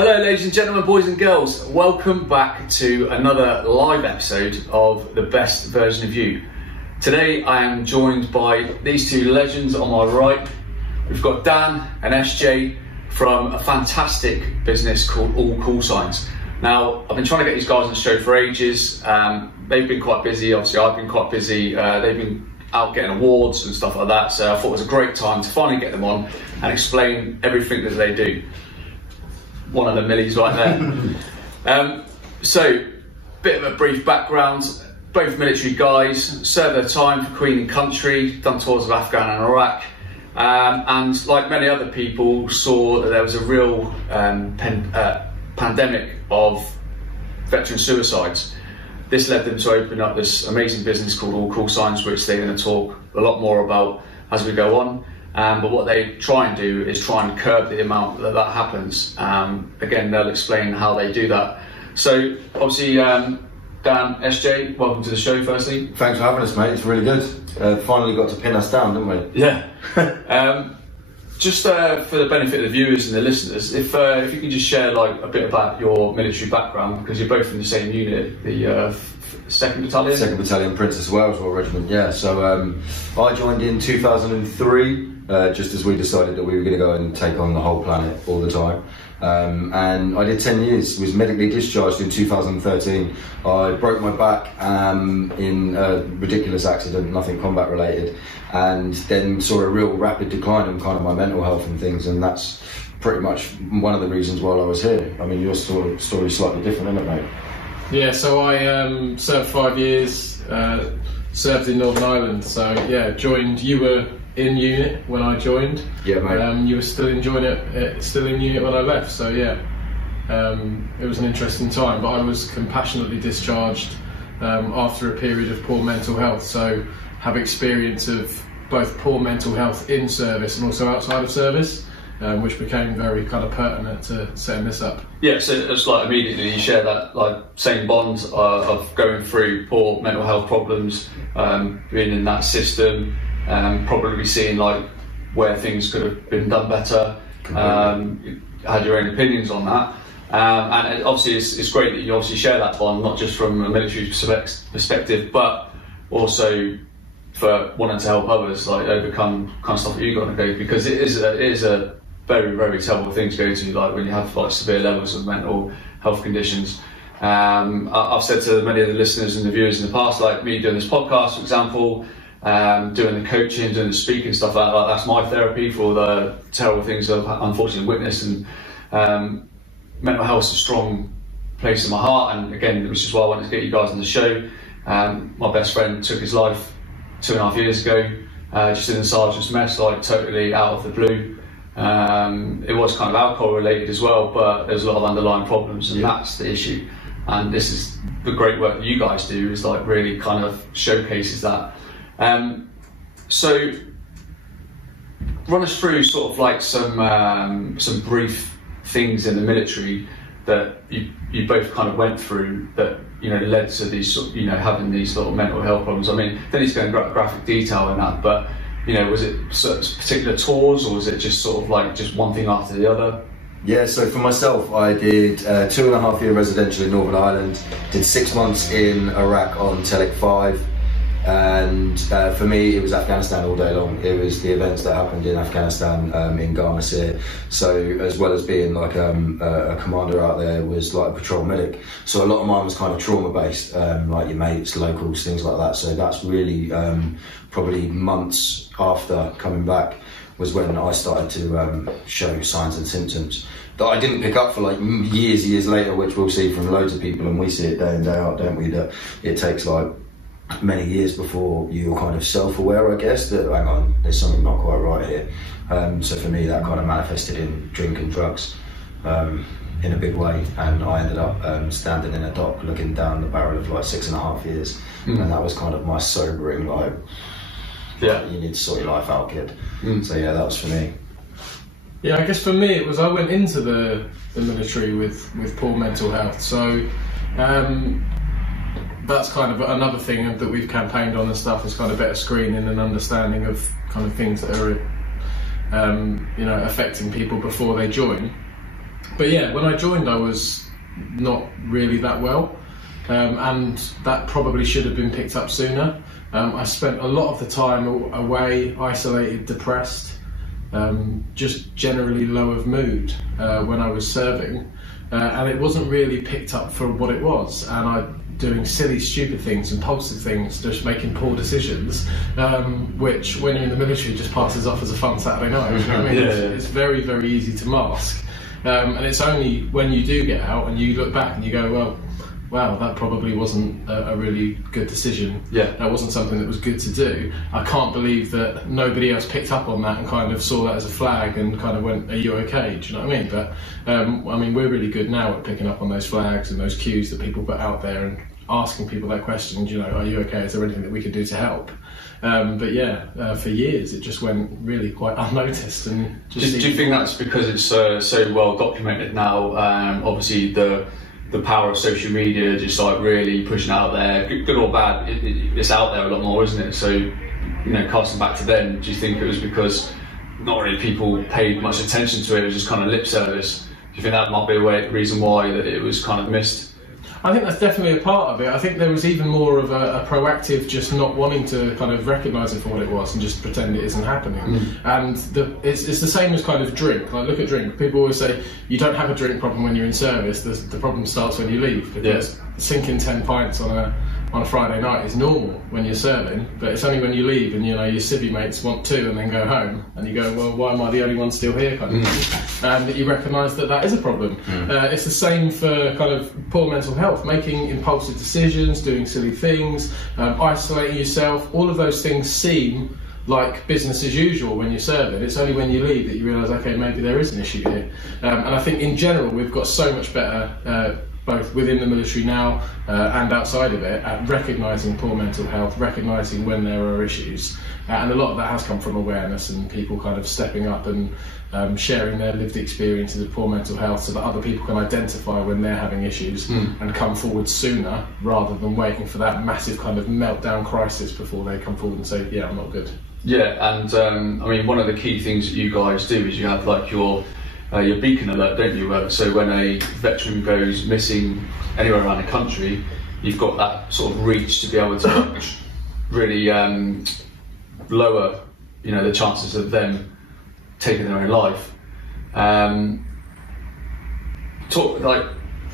Hello ladies and gentlemen, boys and girls, welcome back to another live episode of The Best Version of You. Today I am joined by these two legends on my right. We've got Dan and SJ from a fantastic business called All Call Signs. Now, I've been trying to get these guys on the show for ages. They've been quite busy, obviously I've been quite busy. They've been out getting awards and stuff like that, so I thought it was a great time to finally get them on and explain everything that they do. One of the millies right there. So, bit of a brief background. Both military guys, served their time for Queen and country, done tours of Afghan and Iraq, and like many other people, saw that there was a real pandemic of veteran suicides. This led them to open up this amazing business called All Call Signs, which they're going to talk a lot more about as we go on. But what they try and do is try and curb the amount that happens. Again, they'll explain how they do that. So, obviously, Dan, SJ, welcome to the show, firstly. Thanks for having us, mate. It's really good. Finally got to pin us down, didn't we? Yeah. Just for the benefit of the viewers and the listeners, if you could just share like a bit about your military background, because you're both in the same unit, the 2nd Battalion? 2nd Battalion, Princess of Wales Royal Regiment, yeah. So I joined in 2003, just as we decided that we were going to go and take on the whole planet all the time. And I did 10 years, was medically discharged in 2013. I broke my back in a ridiculous accident, nothing combat related, and then saw a real rapid decline in kind of my mental health and things, and that's pretty much one of the reasons why I was here. I mean, your story's slightly different, isn't it, mate? Yeah, so I served 5 years, served in Northern Ireland, so yeah, joined. You were in unit when I joined. Yeah, mate. You were still enjoying it, still in unit when I left, so yeah. It was an interesting time, but I was compassionately discharged after a period of poor mental health, so have experience of both poor mental health in service and also outside of service, which became very kind of pertinent to setting this up. Yeah, so it's like immediately you share that like same bond of going through poor mental health problems, being in that system, probably seeing like where things could have been done better. You had your own opinions on that, and obviously it's great that you obviously share that bond, not just from a military perspective, but also for wanting to help others like overcome kind of stuff that you've got to go, because it is a very, very terrible thing to go to, like when you have like severe levels of mental health conditions. I've said to many of the listeners and the viewers in the past, like me doing this podcast, for example, doing the coaching, doing the speaking, stuff like that, that's my therapy for the terrible things I've unfortunately witnessed. And mental health is a strong place in my heart, and again, which is why I wanted to get you guys on the show. My best friend took his life 2.5 years ago, just in the sergeant's mess, like totally out of the blue. It was kind of alcohol related as well, but there's a lot of underlying problems, and that's the issue. And this is the great work that you guys do, is like really kind of showcases that. So run us through sort of like some brief things in the military that you both kind of went through that, you know, led to these sort of, you know, having these sort of mental health problems. I mean, don't need to go into graphic detail in that, but you know, was it particular tours, or was it just sort of like just one thing after the other? Yeah, so for myself, I did 2.5 year residential in Northern Ireland, did 6 months in Iraq on Telic 5, and for me it was Afghanistan all day long. It was the events that happened in Afghanistan, in Garmsir. So as well as being like a commander out there, was like a patrol medic. So a lot of mine was kind of trauma based, like your mates, locals, things like that. So that's really probably months after coming back was when I started to show signs and symptoms that I didn't pick up for like years later, which we'll see from loads of people, and we see it day in, day out, don't we, that it takes like many years before you're kind of self-aware, I guess, that hang on, there's something not quite right here. So for me that kind of manifested in drink and drugs in a big way, and I ended up standing in a dock looking down the barrel of like 6.5 years, and that was kind of my sobering, like, yeah, you need to sort your life out, kid. So yeah, that was for me. Yeah, I guess for me it was, I went into the military with poor mental health, so that's kind of another thing that we've campaigned on and stuff, is kind of better screening and understanding of kind of things that are you know, affecting people before they join. But yeah, when I joined, I was not really that well, and that probably should have been picked up sooner. I spent a lot of the time away, isolated, depressed, just generally low of mood when I was serving, and it wasn't really picked up for what it was. And I doing silly, stupid things, impulsive things, just making poor decisions, which when you're in the military just passes off as a fun Saturday night. You know what I mean? It's very, very easy to mask. And it's only when you do get out and you look back and you go, well, wow, that probably wasn't a really good decision. Yeah. That wasn't something that was good to do. I can't believe that nobody else picked up on that and kind of saw that as a flag and kind of went, are you okay? Do you know what I mean? But I mean, we're really good now at picking up on those flags and those cues that people put out there and asking people that question, you know, are you okay? Is there anything that we could do to help? But yeah, for years it just went really quite unnoticed. And just do you think that's because it's so well documented now? Obviously the power of social media, just like really pushing it out there, good or bad, it's out there a lot more, isn't it? So, you know, casting back to then, do you think it was because not really people paid much attention to it, it was just kind of lip service? Do you think that might be a reason why that it was kind of missed? I think that's definitely a part of it. I think there was even more of a proactive just not wanting to kind of recognise it for what it was and just pretend it isn't happening. And it's the same as kind of drink. Like, look at drink. People always say you don't have a drink problem when you're in service. The problem starts when you leave, because sinking 10 pints on a Friday night is normal when you're serving, but it's only when you leave and, you know, your civvy mates want 2 and then go home and you go, well, why am I the only one still here, kind of thing, that you recognise that is a problem. It's the same for kind of poor mental health, making impulsive decisions, doing silly things, isolating yourself. All of those things seem like business as usual when you're serving. It's only when you leave that you realise, okay, maybe there is an issue here. And I think in general we've got so much better both within the military now and outside of it, at recognising poor mental health, recognising when there are issues. And a lot of that has come from awareness and people kind of stepping up and sharing their lived experiences of poor mental health so that other people can identify when they're having issues and come forward sooner, rather than waiting for that massive kind of meltdown crisis before they come forward and say, yeah, I'm not good. Yeah, and I mean, one of the key things that you guys do is you have like your beacon alert, don't you? So when a veteran goes missing anywhere around the country, you've got that sort of reach to be able to really lower, you know, the chances of them taking their own life.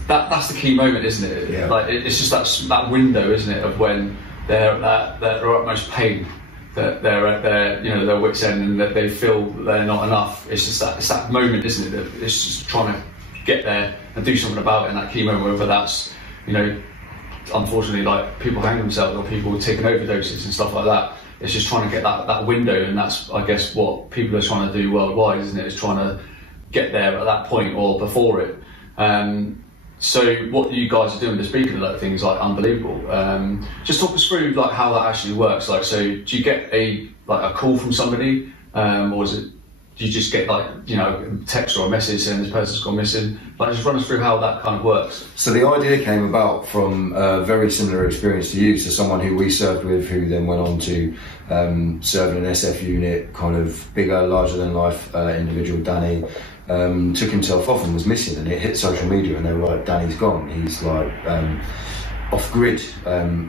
That's the key moment, isn't it? Yeah. Like it's just that window, isn't it, of when they're at their utmost pain, that they're at their wits' end, and that they feel that they're not enough. It's that moment, isn't it? That it's just trying to get there and do something about it in that key moment, whether that's, you know, unfortunately, like people hang themselves or people taking overdoses and stuff like that. It's just trying to get that window, and that's, I guess, what people are trying to do worldwide, isn't it? It's trying to get there at that point or before it. So what you guys are doing with the beacon alert thing is like unbelievable. Just talk us through like how that actually works. Like, so do you get a call from somebody, or do you just get like, you know, a text or a message saying this person's gone missing? Like, just run us through how that kind of works. So the idea came about from a very similar experience to you. So someone who we served with, who then went on to serve in an SF unit, kind of bigger, larger than life individual, Danny, took himself off and was missing, and it hit social media and they were like, Danny's gone, he's like off grid,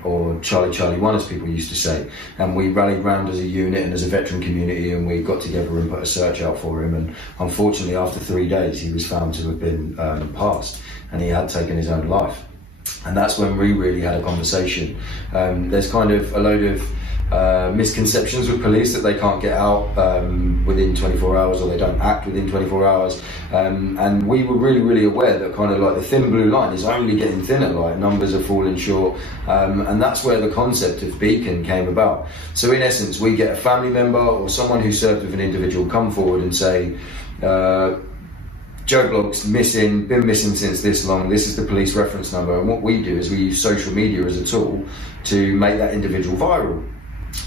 or Charlie 1, as people used to say. And we rallied round as a unit and as a veteran community, and we got together and put a search out for him, and unfortunately after 3 days he was found to have been passed, and he had taken his own life. And that's when we really had a conversation. There's kind of a load of misconceptions with police that they can't get out within 24 hours, or they don't act within 24 hours, and we were really aware that kind of like the thin blue line is only getting thinner, like numbers are falling short, and that's where the concept of beacon came about. So in essence, we get a family member or someone who served with an individual come forward and say, Joe Blogg's missing, been missing since this long, this is the police reference number. And what we do is we use social media as a tool to make that individual viral.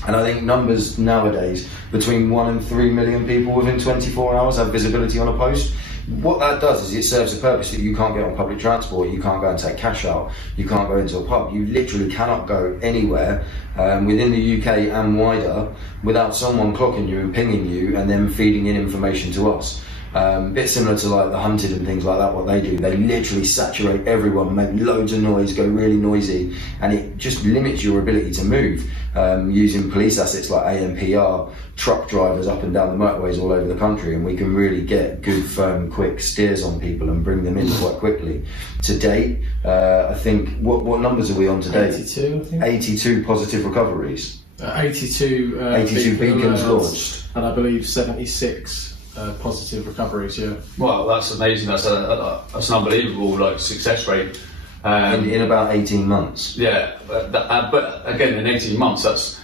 And I think numbers nowadays, between 1 and 3 million people within 24 hours have visibility on a post. What that does is it serves a purpose that you can't get on public transport, you can't go and take cash out, you can't go into a pub, you literally cannot go anywhere within the UK and wider without someone clocking you and pinging you and then feeding in information to us. Bit similar to like the hunted and things like that, what they do. They literally saturate everyone, make loads of noise, go really noisy, and it just limits your ability to move. Using police assets like AMPR, truck drivers up and down the motorways all over the country, and we can really get good, firm, quick steers on people and bring them in quite quickly. To date, I think, what numbers are we on today? 82, I think. 82 positive recoveries. 82 beacons launched. And I believe 76 positive recoveries, yeah. Well, that's amazing. That's an unbelievable like success rate. In about 18 months. Yeah, but again, in 18 months, that's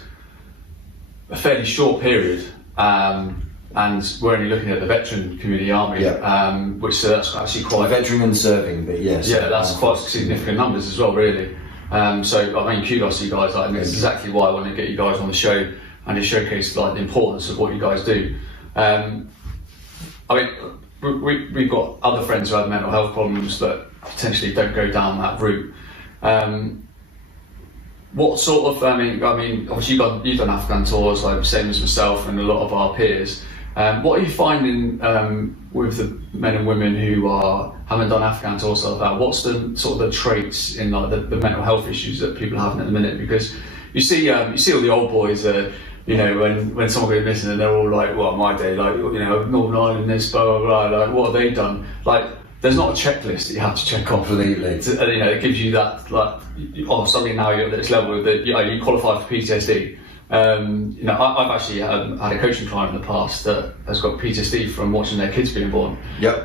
a fairly short period. And we're only looking at the veteran community, aren't we? Yeah. Which that's actually quite... Veteran and serving, but yes. Yeah, that's quite significant numbers as well, really. So, I mean, kudos to you guys. Like, that's exactly why I want to get you guys on the show and to showcase like the importance of what you guys do. I mean, we've got other friends who have mental health problems that potentially don't go down that route. What sort of, I mean, obviously you've done Afghan tours, like same as myself and a lot of our peers. What are you finding with the men and women who haven't done Afghan tours like that? What's the sort of the traits in like the mental health issues that people are having at the minute? Because you see all the old boys, you know, when someone goes missing and they're all like, well, my day, like, you know, Northern Ireland, this, blah, blah, blah, like, what have they done? Like, there's not a checklist that you have to check off. Completely. You know, it gives you that, like, oh, suddenly now you're at this level that, you know, you qualify for PTSD. You know, I've actually had a coaching client in the past that has got PTSD from watching their kids being born. Yep.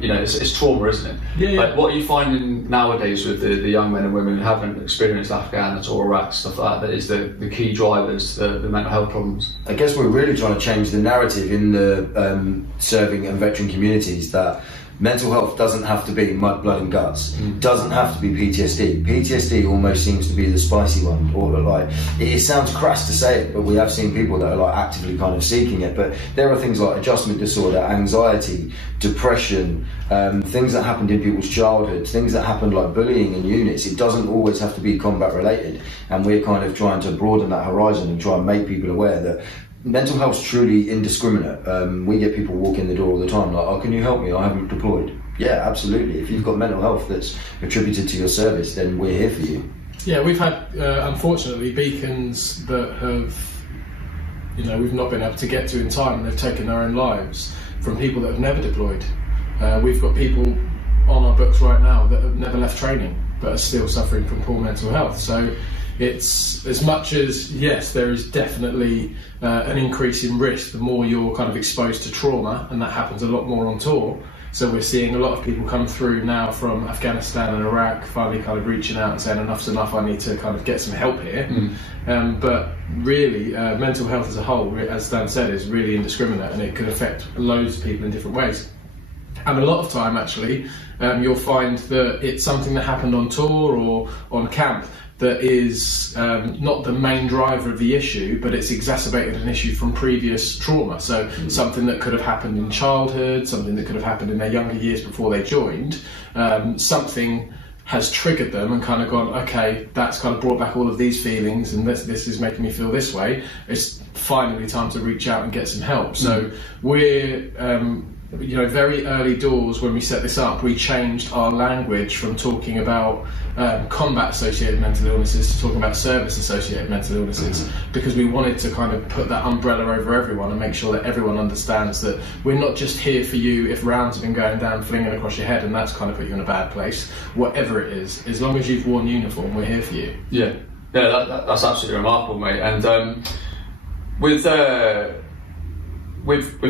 You know, it's trauma, isn't it? Yeah. Like, what are you finding nowadays with the young men and women who haven't experienced Afghan or Iraq, stuff like that is the key drivers, the mental health problems? I guess we're really trying to change the narrative in the serving and veteran communities that mental health doesn't have to be mud, blood and guts. Doesn't have to be PTSD. PTSD almost seems to be the spicy one. Or like, it sounds crass to say it, but we have seen people that are like actively kind of seeking it. But there are things like adjustment disorder, anxiety, depression, things that happened in people's childhood, things that happened like bullying in units. It doesn't always have to be combat related. And we're kind of trying to broaden that horizon and try and make people aware that mental health's truly indiscriminate. We get people walk in the door all the time like, oh, can you help me? I haven't deployed. Yeah, absolutely. If you've got mental health that's attributed to your service, then we're here for you. Yeah, we've had, unfortunately, beacons that have, you know, we've not been able to get to in time and they've taken their own lives from people that have never deployed. We've got people on our books right now that have never left training but are still suffering from poor mental health. So it's as much as, yes, there is definitely an increase in risk the more you're kind of exposed to trauma, and that happens a lot more on tour. So we're seeing a lot of people come through now from Afghanistan and Iraq finally kind of reaching out and saying enough's enough, I need to kind of get some help here. But really, mental health as a whole, as Dan said, is really indiscriminate and it can affect loads of people in different ways. And a lot of time, actually, you'll find that it's something that happened on tour or on camp that is not the main driver of the issue, but it's exacerbated an issue from previous trauma. So something that could have happened in childhood, something that could have happened in their younger years before they joined, something has triggered them and kind of gone, okay, that's kind of brought back all of these feelings and this is making me feel this way. It's finally time to reach out and get some help. So we're you know, very early doors when we set this up, we changed our language from talking about combat associated mental illnesses to talking about service associated mental illnesses, because we wanted to kind of put that umbrella over everyone and make sure that everyone understands that we're not just here for you if rounds have been going down flinging across your head and that's kind of put you in a bad place. Whatever it is, as long as you've worn uniform, we're here for you. Yeah, that's absolutely remarkable, mate. And with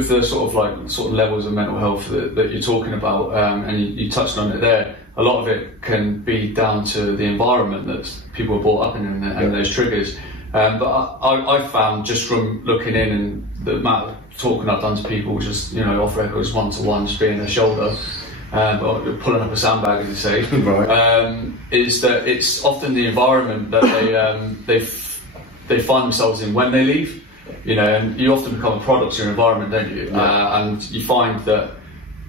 the sort of levels of mental health that you're talking about, and you touched on it there, a lot of it can be down to the environment that people are brought up in and those triggers. But I found just from looking in and the amount of talking I've done to people, just, you know, off records, one-to-one, just being their shoulder, or pulling up a sandbag, as you say, right. Is that it's often the environment that they find themselves in when they leave. You know, and you often become a product of your environment, don't you? Yeah. And you find that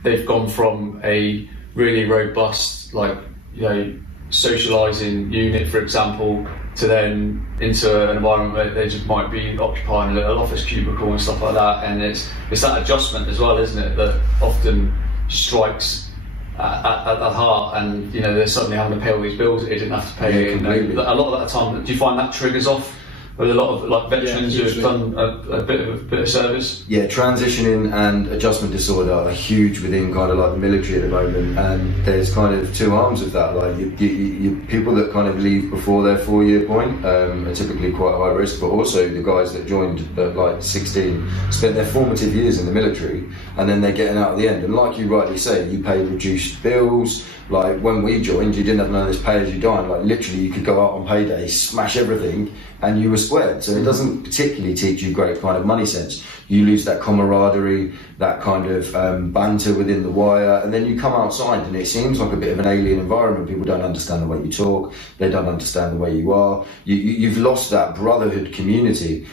they've gone from a really robust, like, you know, socialising unit, for example, to then into an environment where they just might be occupying a little office cubicle and stuff like that. And it's that adjustment as well, isn't it, that often strikes at the heart. And you know, they're suddenly having to pay all these bills that they didn't have to pay. Completely. A lot of that time, do you find that triggers off with a lot of like veterans who have done a bit of service? Yeah, transitioning and adjustment disorder are huge within kind of like the military at the moment, and there's kind of two arms of that. Like you people that kind of leave before their 4-year point are typically quite high risk, but also the guys that joined at like 16 spent their formative years in the military, and then they're getting out at the end. And like you rightly say, you pay reduced bills. Like when we joined, you didn't have none of this pay as you dine. Like literally, you could go out on payday, smash everything, and you were squared. So it doesn't particularly teach you great kind of money sense. You lose that camaraderie, that kind of banter within the wire, and then you come outside and it seems like a bit of an alien environment. People don't understand the way you talk, they don't understand the way you are. You've lost that brotherhood community.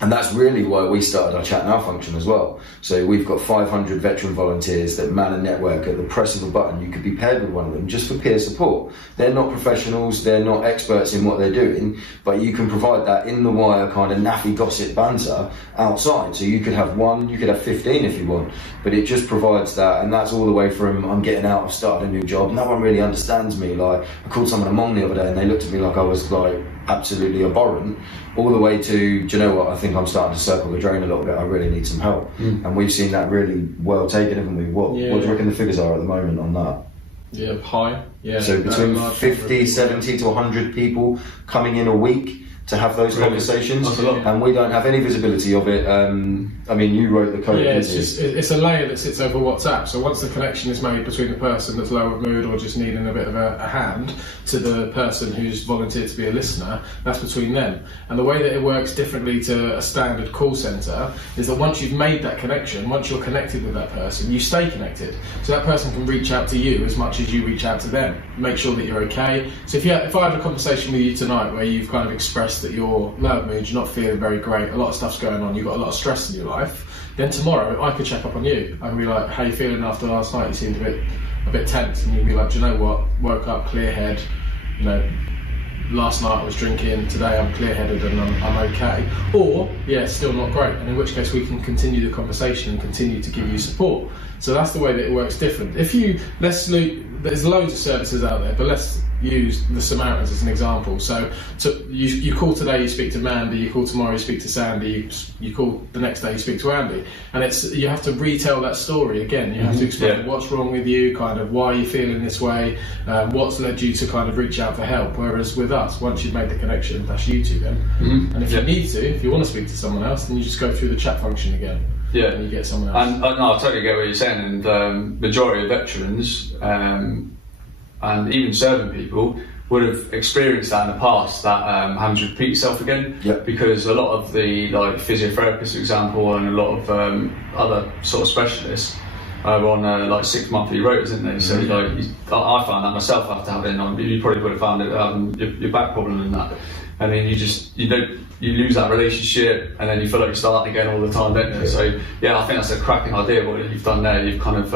And that's really why we started our Chat Now function as well. So we've got 500 veteran volunteers that man a network. At the press of a button, you could be paired with one of them just for peer support. They're not professionals, they're not experts in what they're doing, but you can provide that in the wire kind of naffy gossip banter outside. So you could have one, you could have 15 if you want, but it just provides that. And that's all the way from I'm getting out, I've started a new job, no one really understands me. Like I called someone a mong the other day and they looked at me like I was like absolutely abhorrent, all the way to, do you know what, I think I'm starting to circle the drain a little bit, I really need some help. And we've seen that really well taken, haven't we? What do you reckon the figures are at the moment on that? Yeah, high. Yeah. So between 50, 70 to 100 people coming in a week to have those conversations, and we don't have any visibility of it. I mean, you wrote the code. Yeah, it's a layer that sits over WhatsApp. So once the connection is made between the person that's low of mood or just needing a bit of a hand to the person who's volunteered to be a listener, that's between them. And the way that it works differently to a standard call centre is that once you've made that connection, once you're connected with that person, you stay connected. So that person can reach out to you as much as you reach out to them. Make sure that you're okay. So if I had a conversation with you tonight where you've kind of expressed that you're low of mood, you're not feeling very great, a lot of stuff's going on, you've got a lot of stress in your life, then tomorrow I could check up on you. I can be like, how you feeling after last night? You seemed a bit tense. And you'd be like, do you know what? Woke up clear head, you know, last night I was drinking, today I'm clear-headed and I'm okay. Or, yeah, still not great. And in which case we can continue the conversation and continue to give you support. So that's the way that it works different. There's loads of services out there, but let's use the Samaritans as an example. So you call today, you speak to Mandy, you call tomorrow, you speak to Sandy, you call the next day, you speak to Andy. And you have to retell that story again. You have to explain what's wrong with you, kind of why you're feeling this way, what's led you to kind of reach out for help. Whereas with us, once you've made the connection, that's you two then. And if you need to, if you want to speak to someone else, then you just go through the chat function again. Yeah, and you get someone else. And no, I totally get what you're saying. And majority of veterans and even serving people would have experienced that in the past, that having to repeat yourself again. Because a lot of the physiotherapists, for example, and a lot of other sort of specialists are on 6 monthly rotas, isn't they? So I found that myself after having you probably would have found it your back problem and that. I mean, you lose that relationship, and then you feel like you're starting again all the time, don't you? So yeah, I think that's a cracking idea what you've done there. You've kind of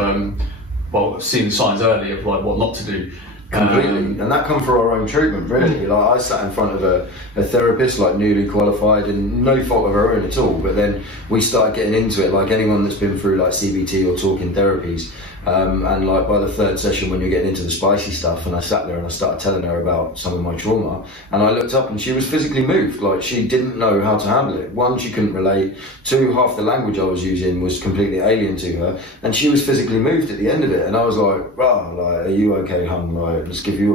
seen the signs early of what not to do. Completely, and that come through our own treatment, really. Like I sat in front of a therapist, like newly qualified, and no fault of her own at all. But then we started getting into it, like anyone that's been through like CBT or talking therapies. And like by the third session, when you're getting into the spicy stuff, and I sat there and I started telling her about some of my trauma, and I looked up and she was physically moved. Like she didn't know how to handle it. One, she couldn't relate. Two, half the language I was using was completely alien to her, and she was physically moved at the end of it. And I was like, are you okay, hun? Like, let's give you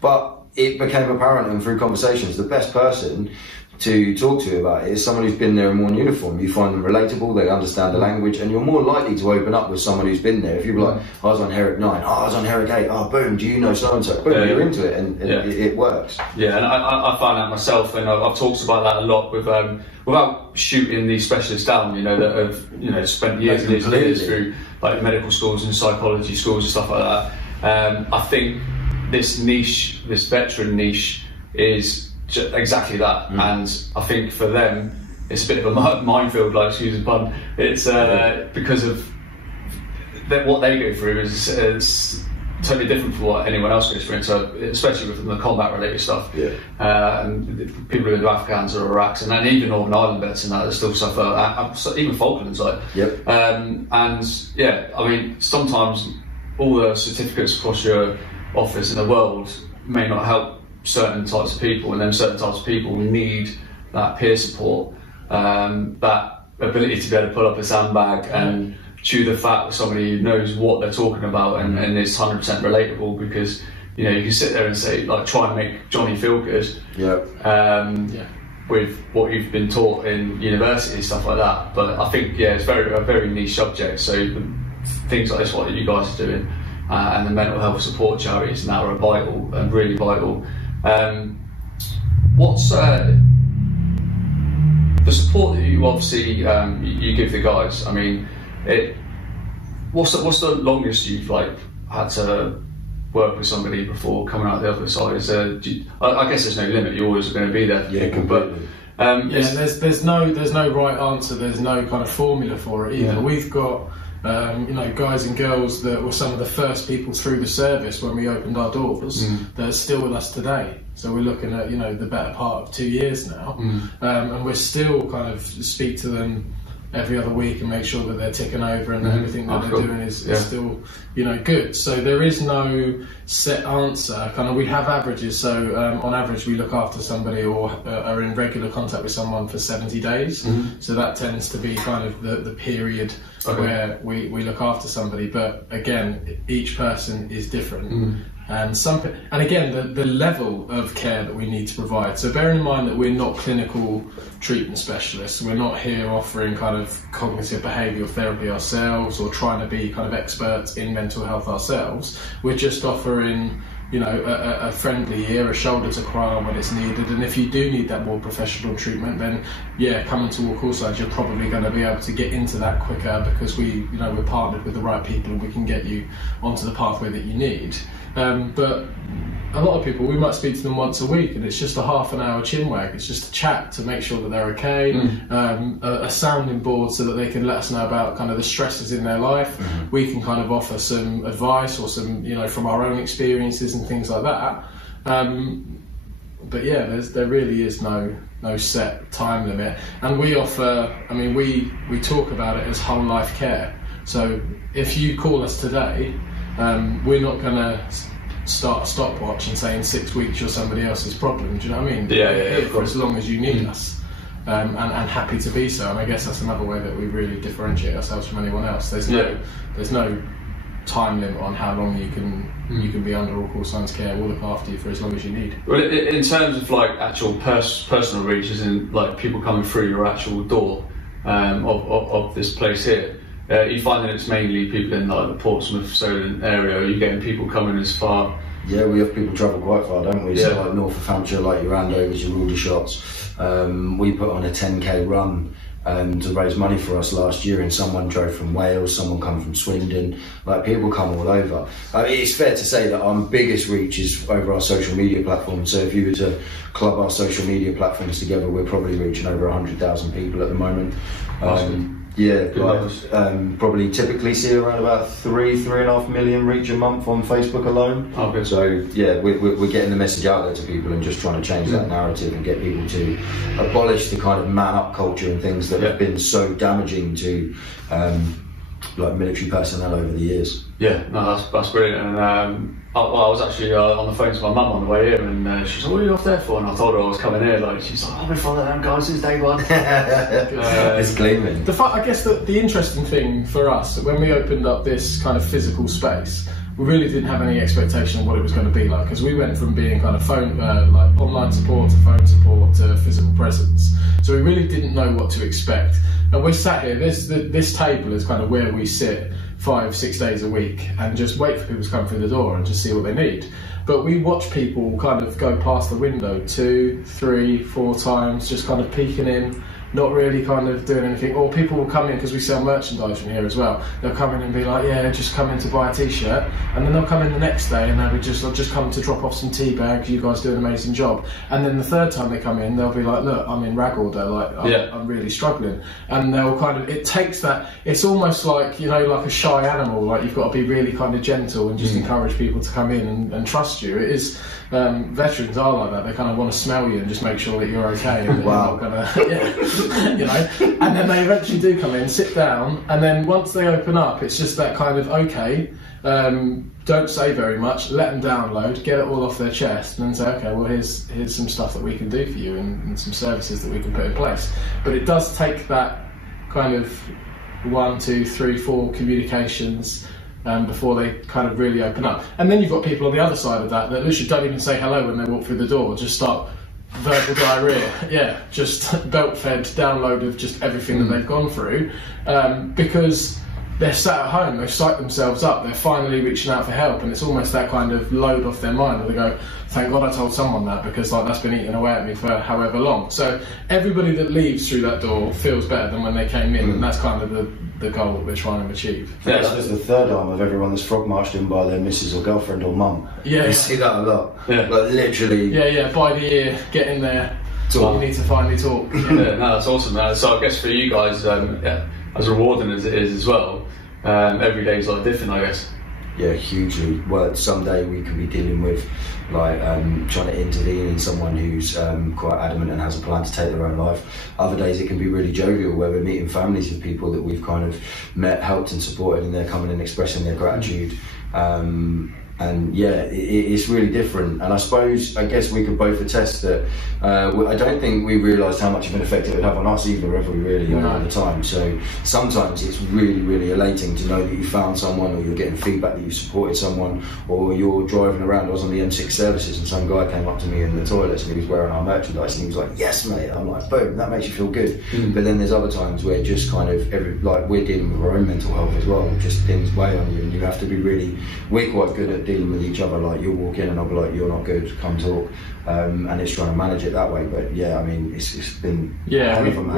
but it became apparent, and through conversations, the best person to talk to you about it is someone who's been there and worn uniform. You find them relatable, they understand the language, and you're more likely to open up with someone who's been there. If you're like, I was on Herrick 9, I was on Herrick 8, boom, do you know so-and-so? Boom, you're into it, and it works. Yeah, and I find that myself, and I've talked about that a lot with, without shooting these specialists down, that have, spent years and years through like medical schools and psychology schools and stuff like that. I think this niche, this veteran niche, is exactly that, and I think for them it's a bit of a minefield, like, excuse the pun. It's because of what they go through is totally different from what anyone else goes through, so especially with the combat related stuff. Yeah. And people who do Afghans or Iraqs, and then even Northern Ireland vets and that still suffer, even Falklands, like. Yep. And yeah, I mean, sometimes all the certificates across your office in the world may not help certain types of people, and then certain types of people need that peer support, that ability to be able to pull up a sandbag and chew the fat with somebody who knows what they're talking about and is 100% relatable, because you know you can sit there and say, like, try and make Johnny feel good with what you've been taught in university and stuff like that. But I think it's a very niche subject, so things like this, what you guys are doing, and the mental health support charities now are vital and really vital. What's the support that you obviously you give the guys? I mean, what's the longest you've had to work with somebody before coming out the other side? I guess there's no limit. You're always going to be there. Yeah, completely. But there's no right answer. There's no kind of formula for it either. Yeah. We've got guys and girls that were some of the first people through the service when we opened our doors that are still with us today. So we're looking at the better part of 2 years now, and we're still kind of speak to them every other week and make sure that they're ticking over and everything that they're doing is still good. So there is no set answer. Kind of, we have averages. So on average, we look after somebody or are in regular contact with someone for 70 days. So that tends to be kind of the period where we look after somebody. But again, each person is different. And again, the level of care that we need to provide. So bearing in mind that we're not clinical treatment specialists, we're not here offering kind of cognitive behavioural therapy ourselves or trying to be kind of experts in mental health ourselves. We're just offering a friendly ear, a shoulder to cry on when it's needed. And if you do need that more professional treatment, then coming to Walk Allsides, you're probably going to be able to get into that quicker because we're partnered with the right people and we can get you onto the pathway that you need. But a lot of people, we might speak to them once a week and it's just a half an hour chin wag. It's just a chat to make sure that they're okay, a sounding board so that they can let us know about kind of the stresses in their life. We can kind of offer some advice or some, from our own experiences and things like that. But there really is no set time limit. And we offer, we talk about it as whole life care. So if you call us today, we're not going to start a stopwatch and say in 6 weeks you're somebody else's problem. Do you know what I mean? Yeah, for as long as you need us, and happy to be so. And I guess that's another way that we really differentiate ourselves from anyone else. There's no time limit on how long you can be under All Call Signs care. We'll look after you for as long as you need. Well, in terms of actual personal reaches and people coming through your actual door of this place here. You find that it's mainly people in the Portsmouth, Solent area. Are you getting people coming as far? Yeah, we have people travel quite far, don't we? Yeah. So north of Hampshire, your Andovers, your Aldershots. We put on a 10k run to raise money for us last year, and someone drove from Wales, someone come from Swindon. People come all over. It's fair to say that our biggest reach is over our social media platforms. So if you were to club our social media platforms together, we're probably reaching over 100,000 people at the moment. Probably typically see around about 3.5 million reach a month on Facebook alone. So we're getting the message out there to people and just trying to change that narrative and get people to abolish the kind of man up culture and things that have been so damaging to military personnel over the years. Yeah, no, that's brilliant. And I was actually on the phone to my mum on the way here, and she was like, "What are you off there for?" And I told her I was coming here. She's like, "I've been following them guys since day one." It's gleaming. I guess the interesting thing for us, when we opened up this kind of physical space, we really didn't have any expectation of what it was going to be like, because we went from being kind of phone, online support to phone support to physical presence. So we really didn't know what to expect. And we're sat here, this table is kind of where we sit 5-6 days a week and just wait for people to come through the door and just see what they need. But we watch people kind of go past the window 2, 3, 4 times, just kind of peeking in, not really kind of doing anything. Or people will come in, because we sell merchandise from here as well, they'll come in and be like, yeah, just come in to buy a t-shirt, and then they'll come in the next day and they'll be just, I'll just come to drop off some tea bags, you guys do an amazing job. And then the third time they come in, they'll be like, look, I'm in rag order, like I'm really struggling. And they'll kind of, it takes that, it's almost like, you know, like a shy animal, like you've got to be really kind of gentle and just encourage people to come in and trust you. It is, veterans are like that, they kind of want to smell you and just make sure that you're okay and that Wow. you're not gonna, you know, and then they eventually do come in, sit down, and then once they open up, it's just that kind of, okay, don't say very much, let them download, get it all off their chest, and then say, okay, well, here's some stuff that we can do for you and some services that we can put in place. But it does take that kind of 1, 2, 3, 4 communications before they kind of really open up. And then you've got people on the other side of that literally don't even say hello when they walk through the door, just start verbal diarrhea, just belt-fed download of just everything that they've gone through, because they're sat at home, they've psyched themselves up, they're finally reaching out for help, and it's almost that kind of load off their mind where they go, thank God I told someone that, because like that's been eating away at me for however long. So everybody that leaves through that door feels better than when they came in, and that's kind of the goal that we're trying to achieve. Yeah, that's the third arm of everyone that's frog marched in by their missus or girlfriend or mum. Yeah, You see that a lot. Yeah. Like literally. yeah, by the ear, get in there, Talk. you need to finally talk. Yeah, no, that's awesome. So I guess for you guys, as rewarding as it is as well, every day is like different, I guess. Yeah, hugely. Well, someday we could be dealing with like trying to intervene in someone who's quite adamant and has a plan to take their own life. Other days it can be really jovial, where we're meeting families of people that we've kind of met, helped and supported, and they're coming and expressing their gratitude. And yeah, it's really different. And I guess we could both attest that I don't think we realised how much of an effect it would have on us either, ever really, at the time. So sometimes it's really, really elating to know that you found someone, or you're getting feedback that you supported someone, or you're driving around. I was on the M6 services and some guy came up to me in the toilets and he was wearing our merchandise and he was like, yes mate. I'm like, boom, that makes you feel good. But then there's other times where just kind of like we're dealing with our own mental health as well, just things weigh on you, and you have to be really, we're quite good at dealing with each other. Like you'll walk in and I'll be like, you're not good, come talk, and it's trying to manage it that way. But yeah, I mean, it's been we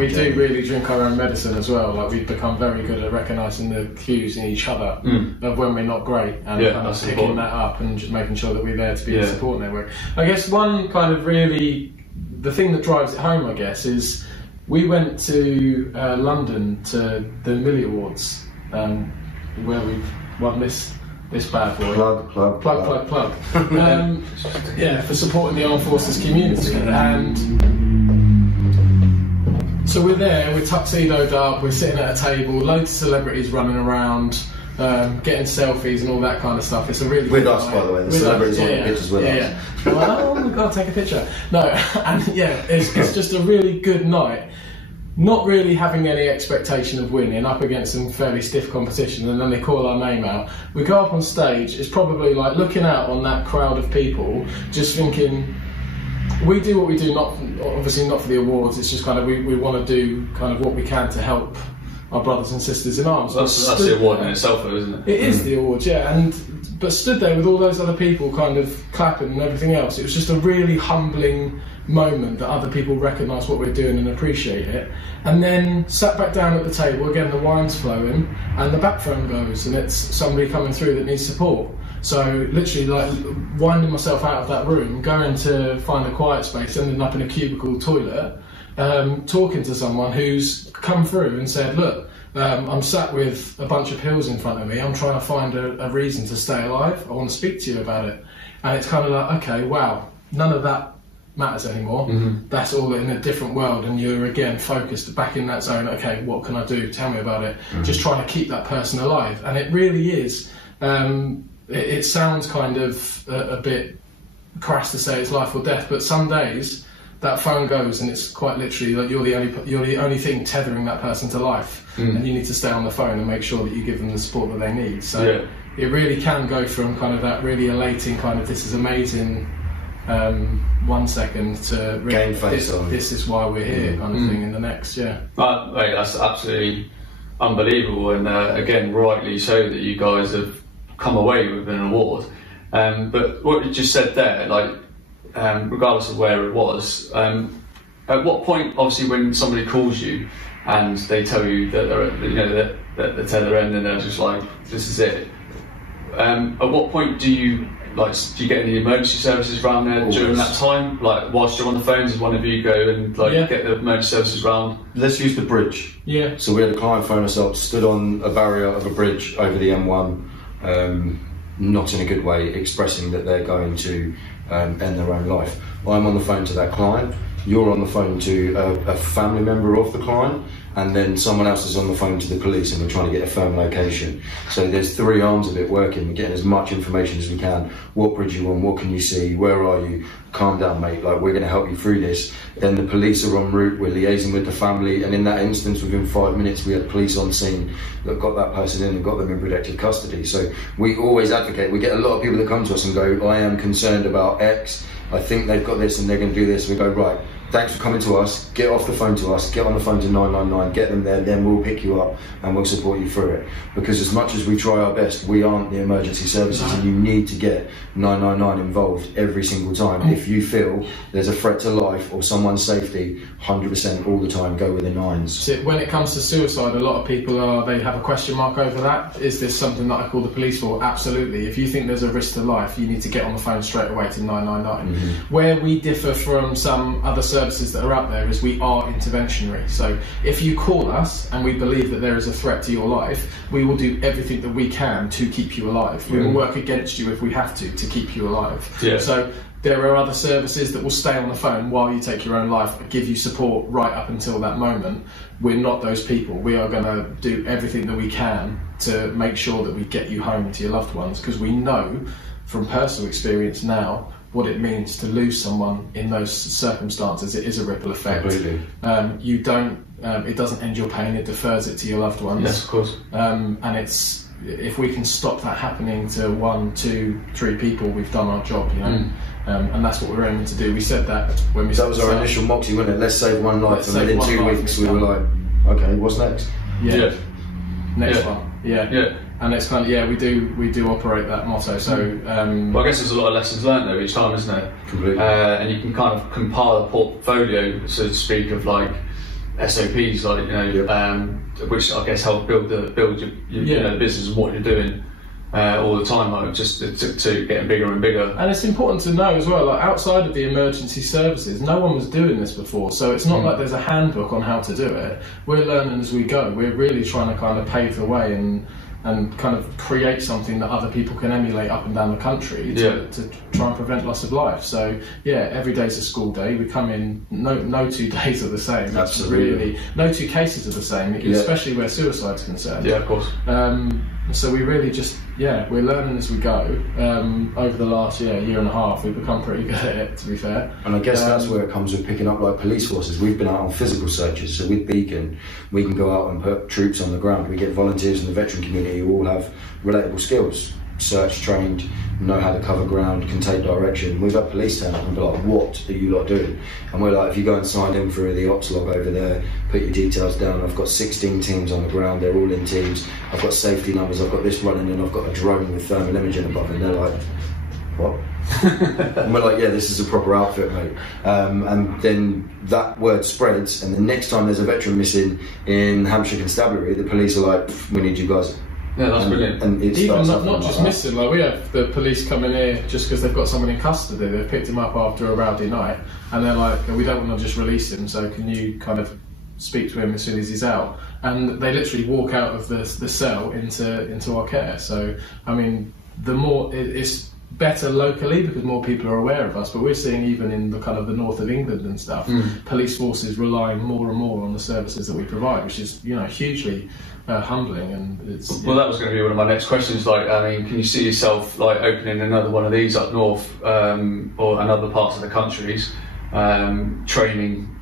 do really drink our own medicine as well. Like we've become very good at recognising the cues in each other of when we're not great, and kind of picking that up and just making sure that we're there to be a support network. I guess one kind of really, the thing that drives it home, I guess, is we went to London to the Millie Awards, where we've won this bad boy. Plug. Yeah, for supporting the armed forces community. And so we're there, we're tuxedoed up, we're sitting at a table, loads of celebrities running around, getting selfies and all that kind of stuff. It's a really with good us, night. by the way. The celebrities want pictures with us. Yeah. Like, oh my God, take a picture. No, and yeah, it's just a really good night. Not really having any expectation of winning, up against some fairly stiff competition, and then they call our name out. We go up on stage, it's probably like looking out on that crowd of people, just thinking, we do what we do, obviously not for the awards, it's just kind of, we want to do kind of what we can to help our brothers and sisters in arms. That's the award in itself, though, isn't it? It is the award, yeah, but stood there with all those other people kind of clapping and everything else, it was just a really humbling moment that other people recognise what we're doing and appreciate it. And then sat back down at the table, again the wine's flowing and the back phone goes and it's somebody coming through that needs support. So literally like winding myself out of that room, going to find a quiet space, ending up in a cubicle toilet, talking to someone who's come through and said, look, I'm sat with a bunch of pills in front of me, I'm trying to find a reason to stay alive, I want to speak to you about it. And it's kind of like, okay, wow, none of that matters anymore. That's all in a different world, and you're again focused back in that zone. Okay, what can I do? Tell me about it. Just trying to keep that person alive, and it really is. It sounds kind of a bit crass to say it's life or death, but some days that phone goes and it's quite literally like you're the only thing tethering that person to life, and you need to stay on the phone and make sure that you give them the support that they need. So it really can go from kind of that really elating kind of this is amazing 1 second to really, this is why we're here kind of thing in the next. Mate, that's absolutely unbelievable, and again rightly so that you guys have come away with an award. But what you just said there, like regardless of where it was, At what point, obviously, when somebody calls you and they tell you that they're at, that they're at their end and they're just like, this is it. At what point do you get any emergency services around there Always. during that time? Like whilst you're on the phone, does one of you go and get the emergency services round? Let's use the bridge. Yeah. So we had a client phone us up, stood on a barrier of a bridge over the M1, not in a good way, expressing that they're going to end their own life. I'm on the phone to that client, you're on the phone to a family member of the client, and then someone else is on the phone to the police, and we're trying to get a firm location. So there's three arms of it working. We're getting as much information as we can. What bridge are you on? What can you see? Where are you? Calm down, mate. Like, we're going to help you through this. Then the police are en route. We're liaising with the family, and in that instance, within 5 minutes, we had police on scene that got that person in and got them in protective custody. So we always advocate. We get a lot of people that come to us and go, I am concerned about X. I think they've got this and they're going to do this. We go, right, thanks for coming to us, get off the phone to us, get on the phone to 999, get them there, then we'll pick you up and we'll support you through it. Because as much as we try our best, we aren't the emergency services, and you need to get 999 involved every single time. If you feel there's a threat to life or someone's safety, 100% all the time, go with the nines. So when it comes to suicide, a lot of people they have a question mark over that. Is this something that I call the police for? Absolutely. If you think there's a risk to life, you need to get on the phone straight away to 999. Where we differ from some other services that are out there is we are interventionary. So if you call us and we believe that there is a threat to your life, we will do everything that we can to keep you alive. We will work against you if we have to keep you alive. Yeah. So there are other services that will stay on the phone while you take your own life and give you support right up until that moment. We're not those people. We are going to do everything that we can to make sure that we get you home to your loved ones, because we know from personal experience now what it means to lose someone in those circumstances. It is a ripple effect. Completely. It doesn't end your pain, it defers it to your loved ones. Yes, of course. And if we can stop that happening to 1, 2, 3 people, we've done our job, you know. And that's what we're aiming to do. We said that when we. That was our initial moxie, wasn't it? Let's save one life, and within 2 weeks we were like, okay, what's next? Yeah. Next one. Yeah. And it's kind of, we do operate that motto. So well, I guess there's a lot of lessons learned though each time, isn't there? Completely. And you can kind of compile a portfolio, so to speak, of like SOPs, like which I guess help build your business and what you're doing all the time, like just to getting bigger and bigger. And it's important to know as well, like outside of the emergency services, no one was doing this before, so it's not like there's a handbook on how to do it. We're learning as we go. We're really trying to kind of pave the way and kind of create something that other people can emulate up and down the country to try and prevent loss of life. So every day's a school day. We come in, no 2 days are the same. Absolutely. Really, no 2 cases are the same, especially where suicide's concerned. Yeah, of course. So we really just, we're learning as we go. Over the last year and a half, we've become pretty good at it, to be fair. And I guess that's where it comes with picking up like police forces. We've been out on physical searches, so with Beacon, we can go out and put troops on the ground. We get volunteers in the veteran community who all have relatable skills. Search trained, know how to cover ground, can take direction. We've had police turn up and be like, what are you lot doing? And we're like, if you go and sign in for the ops log over there, put your details down. I've got 16 teams on the ground, they're all in teams. I've got safety numbers, I've got this running, and I've got a drone with thermal imaging above, and they're like, what? And we're like, this is a proper outfit, mate. And then that word spreads, and the next time there's a veteran missing in Hampshire Constabulary, the police are like, we need you guys. Yeah, that's brilliant. And it even starts not just missing, like we have the police coming here just because they've got someone in custody. They've picked him up after a rowdy night, and they're like, we don't want to just release him, so can you kind of speak to him as soon as he's out? And they literally walk out of the cell into our care. So I mean, the more it's better locally because more people are aware of us, but we're seeing even in the kind of the north of England and stuff, police forces relying more and more on the services that we provide, which is hugely humbling. And it's well, that was going to be one of my next questions. Like, I mean, can you see yourself like opening another one of these up north or in other parts of the countries, training?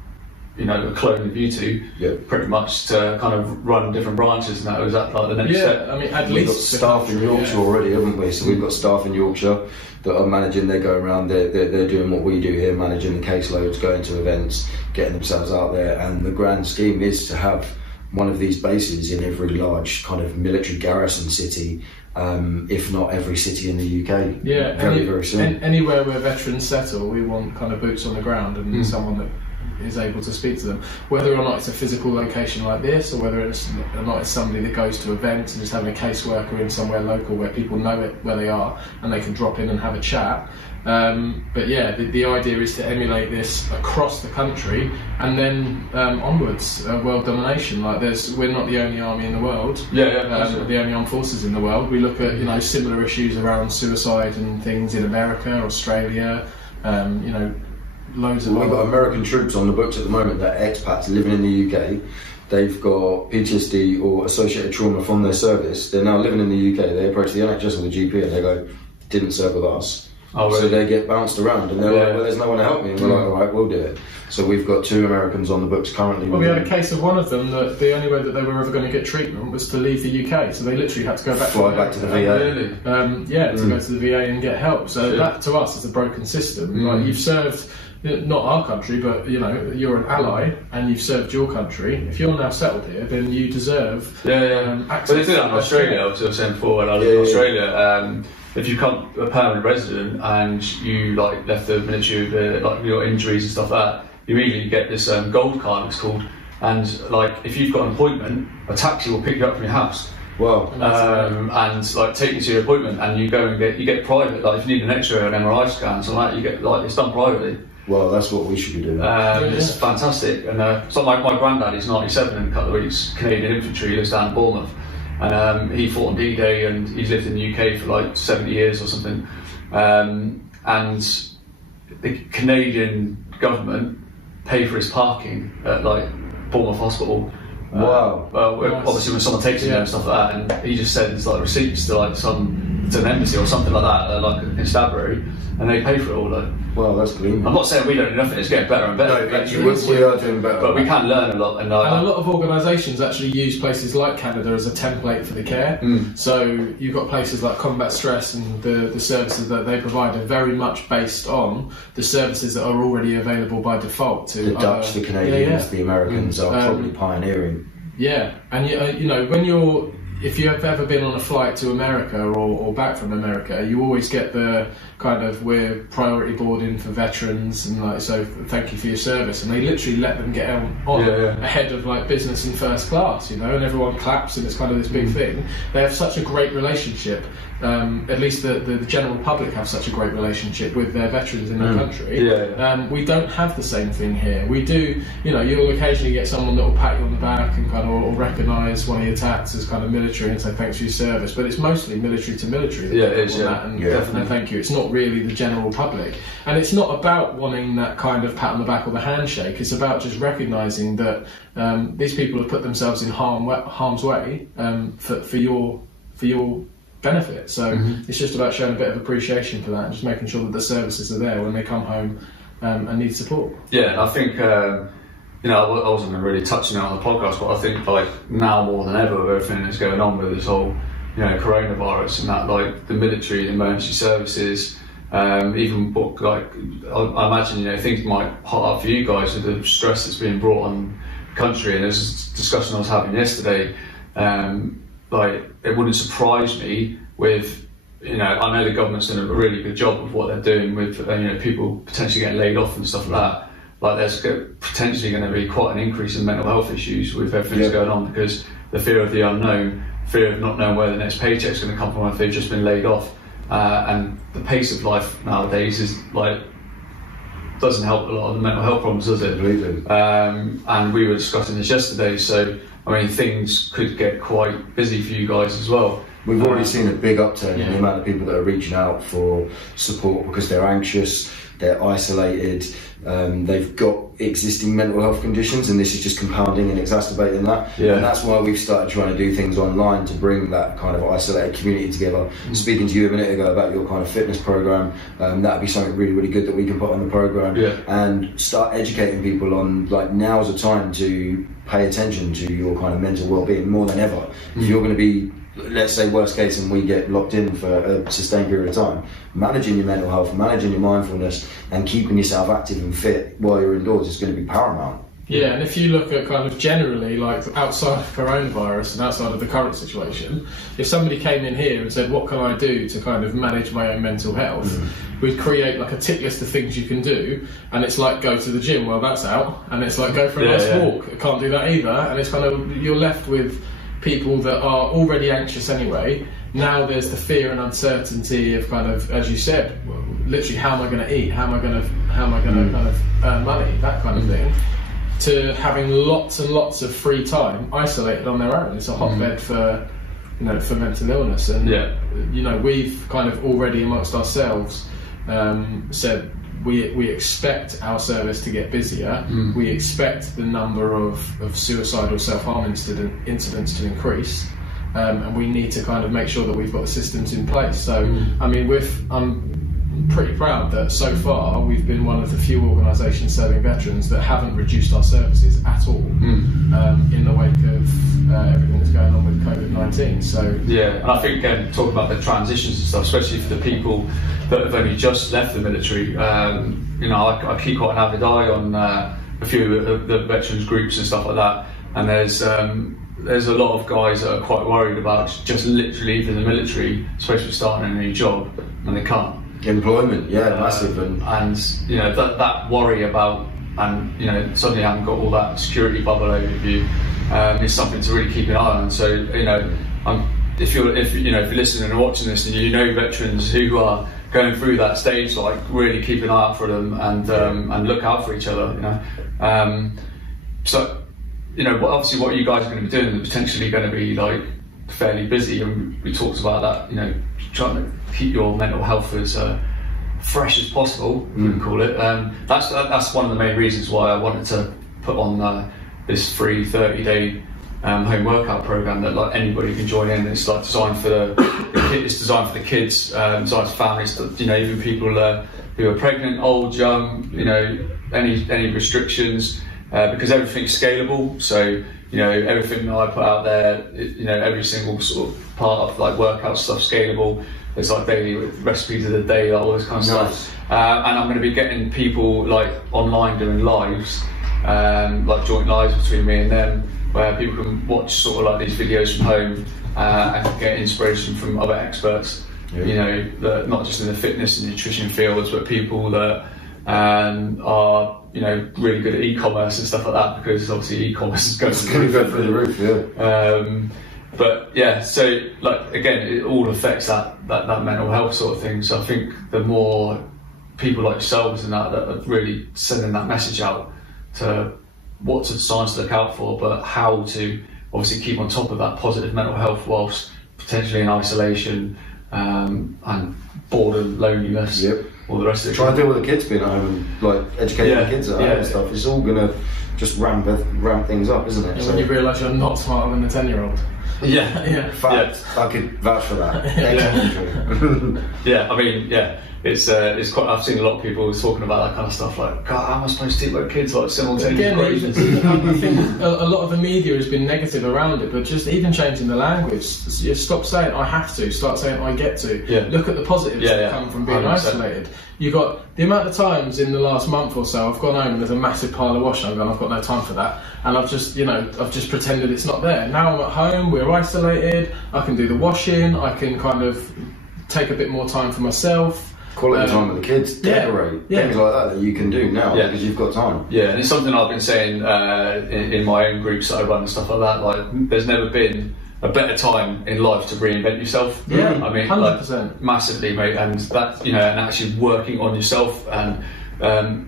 A clone of you two, pretty much to kind of run different branches now. Is that like the next step? I mean, at we've least got staff in Yorkshire already, haven't we? So we've got staff in Yorkshire that are managing. They go around. They're doing what we do here, managing the caseloads, going to events, getting themselves out there. And the grand scheme is to have one of these bases in every large kind of military garrison city, if not every city in the UK. Yeah, very soon. Anywhere where veterans settle, we want kind of boots on the ground and someone that is able to speak to them, whether or not it's a physical location like this, or whether it's or not it's somebody that goes to events and just having a caseworker in somewhere local where people know it where they are and they can drop in and have a chat. But yeah, the idea is to emulate this across the country, and then onwards, world domination. Like we're not the only army in the world. The only armed forces in the world. We look at similar issues around suicide and things in America, Australia. Loads of. We've got American troops on the books at the moment that are expats living in the UK. They've got PTSD or associated trauma from their service. They're now living in the UK. They approach the NHS or the GP and they go, "Didn't serve with us." Oh, really? So they get bounced around and they're like, "Well, there's no one to help me." And we're like, "All right, we'll do it." So we've got 2 Americans on the books currently. Well, we had a case of one of them that the only way that they were ever going to get treatment was to leave the UK. So they literally had to go back to the VA. Really? To go to the VA and get help. So that to us is a broken system. Like, you've served, not our country, but you're an ally and you've served your country. If you're now settled here, then you deserve access. But they do that in Australia. I was saying before when I lived in Australia. If you become a permanent resident and you left the military with your injuries and stuff like that, you immediately get this gold card, it's called, and if you've got an appointment, a taxi will pick you up from your house. Wow. And take you to your appointment, and you go and get private. If you need an X-ray or an MRI scan, something like that, you get it's done privately. Well, that's what we should be doing. It's fantastic. And so my granddad is 97 in a couple of weeks, Canadian infantry, he lives down in Bournemouth. And he fought on D-Day and he's lived in the UK for 70 years or something. And the Canadian government pay for his parking at Bournemouth Hospital. Wow. Obviously when someone takes him and stuff like that, and he just sends receipts to to an embassy or something like that, in Stabbury, and they pay for it all. Well, that's clean. I'm not saying we don't do nothing, it's getting better and better. No, we are doing better. But we can learn a lot. And a lot of organisations actually use places like Canada as a template for the care. So you've got places like Combat Stress, and the services that they provide are very much based on the services that are already available by default to the Dutch, the Canadians, the Americans are probably pioneering. Yeah, and if you've ever been on a flight to America or back from America, you always get the we're priority boarding for veterans, and so thank you for your service, and they literally let them get on ahead of business and first class, and everyone claps, and it's this big thing. They have such a great relationship. At least the general public have such a great relationship with their veterans in their country. We don't have the same thing here. We do, you'll occasionally get someone that will pat you on the back and or recognise one of your tats as military and say thanks for your service, but it's mostly military to military. And thank you. It's not really the general public, and it's not about wanting that pat on the back or the handshake. It's about just recognising that these people have put themselves in harm's way for your benefit. So it's just about showing a bit of appreciation for that and just making sure that the services are there when they come home and need support. Yeah, I think I wasn't really touching on the podcast, but I think now more than ever with everything that's going on with this whole coronavirus and that, the military, the emergency services, even I imagine things might pop up for you guys with the stress that's being brought on the country. And there's a discussion I was having yesterday. It wouldn't surprise me with, I know the government's done a really good job of what they're doing with, people potentially getting laid off and stuff like that. There's potentially going to be quite an increase in mental health issues with everything that's going on, because the fear of the unknown, fear of not knowing where the next paycheck's going to come from if they've just been laid off. And the pace of life nowadays is doesn't help a lot of the mental health problems, does it? And we were discussing this yesterday, so things could get quite busy for you guys as well. We've already seen a big upturn in the amount of people that are reaching out for support because they're anxious, they're isolated, they've got existing mental health conditions, and this is just compounding and exacerbating that. And that's why we've started trying to do things online to bring that isolated community together. Speaking to you a minute ago about your fitness program, that'd be something really, really good that we can put on the program and start educating people on now's the time to pay attention to your mental well-being more than ever. If you're going to be, let's say worst case, and we get locked in for a sustained period of time, managing your mental health, managing your mindfulness and keeping yourself active and fit while you're indoors is going to be paramount. Yeah, and if you look at kind of generally, like outside of coronavirus and outside of the current situation, if somebody came in here and said, what can I do to kind of manage my own mental health, we'd create like a tick list of things you can do, and it's like go to the gym, well that's out, and it's like go for a nice walk, I can't do that either, and it's kind of, you're left with people that are already anxious anyway. Now there's the fear and uncertainty of kind of, as you said, literally how am I going to eat, how am I going to kind of earn money, that kind of thing, to having lots and lots of free time isolated on their own. It's a hotbed for, you know, for mental illness, and you know, we've kind of already amongst ourselves said we expect our service to get busier. We expect the number of suicide or self-harm incidents to increase, and we need to kind of make sure that we've got the systems in place. So I mean, I'm pretty proud that so far we've been one of the few organisations serving veterans that haven't reduced our services at all in the wake of everything that's going on with COVID-19. So yeah, and I think again, talking about the transitions and stuff, especially for the people that have only just left the military, you know, I keep quite an avid eye on a few of the veterans groups and stuff like that, and there's a lot of guys that are quite worried about just literally leaving the military, especially starting a new job, and they can't. Employment, massive, and you know that worry about, and you know, suddenly I haven't got all that security bubble over you, is something to really keep an eye on. So you know, if you're listening and watching this, and you know veterans who are going through that stage, like really keep an eye out for them, and look out for each other. You know, so you know, obviously what you guys are going to be doing is potentially going to be like fairly busy, and we talked about that. You know, trying to keep your mental health as fresh as possible, you can call it. That's one of the main reasons why I wanted to put on this free 30-day home workout program that like anybody can join in. It's like designed for it's designed for the kids, designed for families, you know, even people who are pregnant, old, young, you know, any restrictions, because everything's scalable. So you know, everything that I put out there, you know, every single sort of part of like workout stuff scalable. There's like daily recipes of the day, all this kind of stuff. And I'm going to be getting people like online doing lives, like joint lives between me and them, where people can watch sort of like these videos from home and get inspiration from other experts. You know, that not just in the fitness and nutrition fields, but people that are, you know, really good at e-commerce and stuff like that, because obviously e-commerce is going to go through the roof. But yeah, so like again, it all affects that mental health sort of thing. So I think the more people like yourselves and that are really sending that message out to what signs to look out for, but how to obviously keep on top of that positive mental health whilst potentially in isolation and boredom, loneliness, all the rest of it. Try and deal with the kids being at home and like educating the kids at home and stuff. It's all gonna just ramp things up, isn't it? And when you realise you're not smarter than a 10-year-old. Fact, I could vouch for that. I mean, it's quite. I've seen a lot of people talking about that kind of stuff. Like, God, how am I supposed to teach my kids like simultaneously? I think a lot of the media has been negative around it, but just even changing the language. Stop saying I have to. Start saying I get to. Look at the positives that come from being 100%. Isolated. You got the amount of times in the last month or so I've gone home and there's a massive pile of washing. I've got no time for that, and I've just pretended it's not there. Now I'm at home. We're isolated. I can do the washing. I can kind of take a bit more time for myself. Quality time with the kids, decorate, things like that you can do now because you've got time. Yeah, and it's something I've been saying in my own groups that I run and stuff like that. Like, there's never been a better time in life to reinvent yourself. Yeah, I mean, 100%. Like, massively, mate. And that, you know, and actually working on yourself and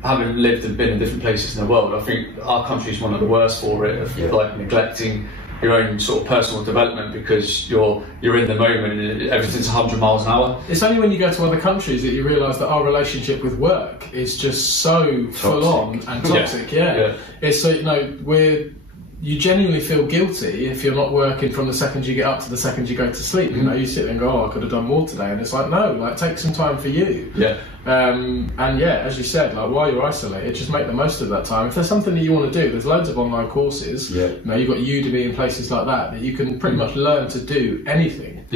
having lived and been in different places in the world, I think our country is one of the worst for it, of like neglecting your own sort of personal development because you're in the moment and everything's 100 miles an hour. It's only when you go to other countries that you realise that our relationship with work is just so full on and toxic. It's so, you know, you genuinely feel guilty if you're not working from the second you get up to the second you go to sleep. You know, you sit there and go, oh, I could have done more today, and it's like, no, like take some time for you. And as you said, like while you're isolated, just make the most of that time. If there's something that you want to do, there's loads of online courses. You know, you've got Udemy and places like that you can pretty much learn to do anything.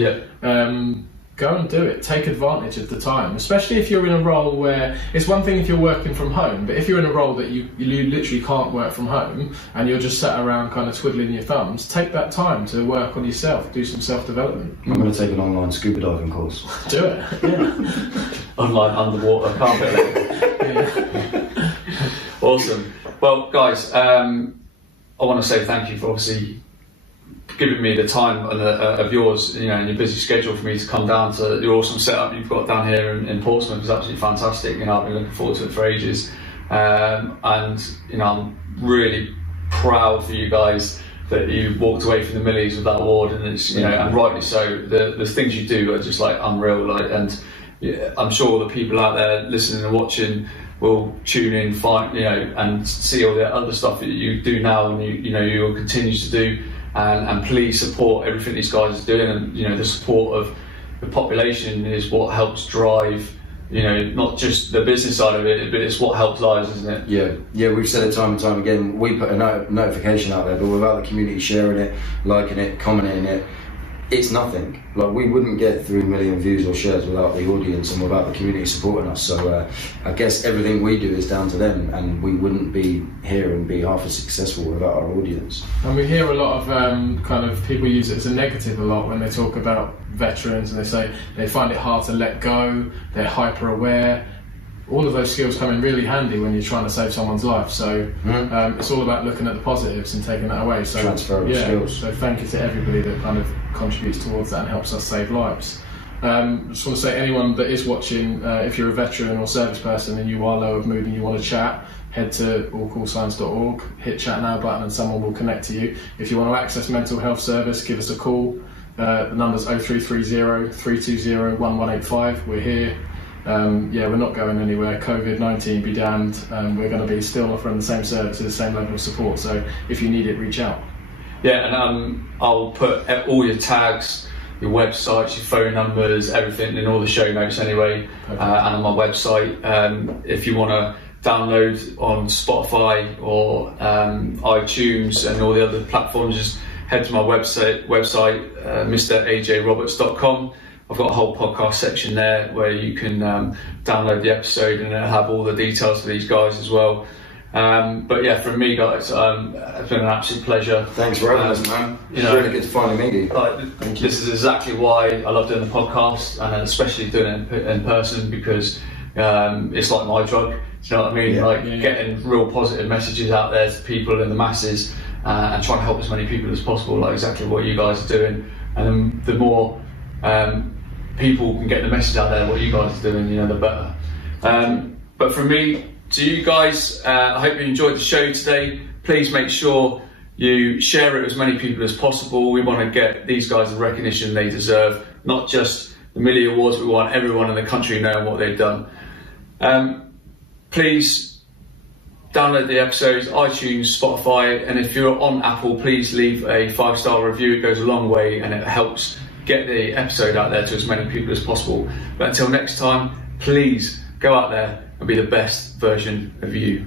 go and do it. Take advantage of the time, especially if you're in a role where it's one thing if you're working from home, but if you're in a role that you literally can't work from home and you're just sat around kind of twiddling your thumbs, take that time to work on yourself, do some self-development. I'm going to take an online scuba diving course. Do it. Yeah. Online underwater carpet. Yeah. Awesome. Well, guys, I want to say thank you for obviously giving me the time of yours, you know, in your busy schedule for me to come down to your awesome setup you've got down here in Portsmouth. It's absolutely fantastic. You know, I've been looking forward to it for ages, and you know, I'm really proud for you guys that you walked away from the Millies with that award, and it's, you know, and rightly so. The things you do are just like unreal, like, and yeah, I'm sure the people out there listening and watching will tune in, find, you know, and see all the other stuff that you do now, and you know, you will continue to do. And please support everything these guys are doing, and you know, the support of the population is what helps drive, you know, not just the business side of it, but it's what helps lives, isn't it? Yeah, we've said it time and time again. We put a notification out there, but without the community sharing it, liking it, commenting it, it's nothing. Like, we wouldn't get 3 million views or shares without the audience and without the community supporting us. So I guess everything we do is down to them, and we wouldn't be here and be half as successful without our audience. And we hear a lot of kind of people use it as a negative a lot when they talk about veterans, and they say they find it hard to let go, they're hyper aware. All of those skills come in really handy when you're trying to save someone's life. So it's all about looking at the positives and taking that away. So transferable skills. So thank you to everybody that kind of contributes towards that and helps us save lives. I just want to say, anyone that is watching, if you're a veteran or service person and you are low of mood and you want to chat, head to allcallsigns.org, hit chat now button and someone will connect to you. If you want to access mental health service, give us a call. The number's 0330 320 1185. We're here. We're not going anywhere. COVID-19 be damned. We're going to be still offering the same service at the same level of support. So if you need it, reach out. Yeah, and I'll put all your tags, your websites, your phone numbers, everything in all the show notes anyway, and on my website. If you want to download on Spotify or iTunes and all the other platforms, just head to my website mrajroberts.com. I've got a whole podcast section there where you can download the episode, and it'll have all the details for these guys as well. But yeah, from me, guys, it's been an absolute pleasure. Thanks for having us, man. It's really good to finally meet you. This is exactly why I love doing the podcast, and especially doing it in person, because it's like my drug. Do you know what I mean? Getting real positive messages out there to people in the masses, and trying to help as many people as possible, like exactly what you guys are doing. And then the more people can get the message out there, what you guys are doing, you know, the better. But from me to you guys, I hope you enjoyed the show today. Please make sure you share it with as many people as possible. We want to get these guys the recognition they deserve, not just the Millie Awards. We want everyone in the country knowing what they've done. Please download the episodes, iTunes, Spotify, and if you're on Apple, please leave a 5-star review. It goes a long way, and it helps get the episode out there to as many people as possible. But until next time, please go out there and be the best version of you.